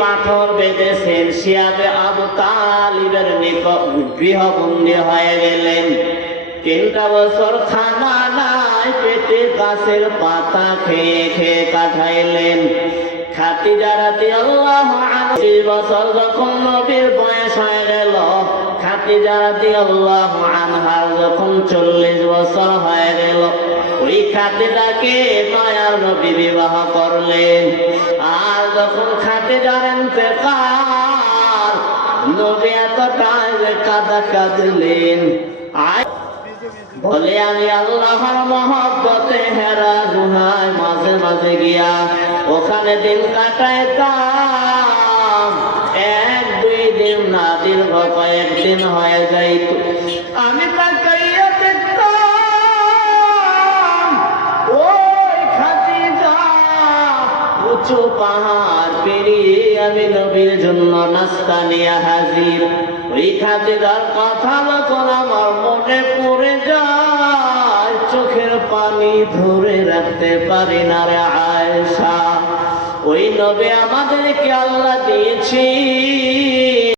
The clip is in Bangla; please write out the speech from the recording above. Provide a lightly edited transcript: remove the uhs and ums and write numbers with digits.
পাথর বেঁধেছেন, শিয়াবে আবু তালিবের নিকট গৃহবন্দী হয়ে গেলেন। 3টা বছর খানা নাই, পেটে গাছের পাতা খেয়ে খেয়ে কাটাইলেন। খাদিজা রাদিয়াল্লাহু আনহা 20 বছর যখন নবীর বয়স হয়ে গেল, খাদিজা রাদিয়াল্লাহু আনহার যখন 40 বছর হয়ে গেল, ওই খাদিজাকে মায়ার নবী বিবাহ করলেন। আর যখন খাদিজার ইন্তেকাল, নবী এতটাই কাঁদলেন, বলে আমি আল্লাহর মহব্বতে হেরা গুহায় মাঝে মাঝে গিয়া ওখানে দিন কাটাইতাম। 1-2 দিন না, দীর্ঘ কয়েকদিন হয়ে যাইত। আমি তাকাইয়া দেখতাম ওই খাদিজা উঁচু পাহাড় পেরিয়ে আমি নবীর জন্য নাস্তা নিয়ে হাজির। ওই খাদিজার কথা যখন আমার মনে পড়ে যায়, চোখের পানি ধরে রাখতে পারি না রে আয়েশা। ওই নবী আমাদেরকে আল্লাহ দিয়েছি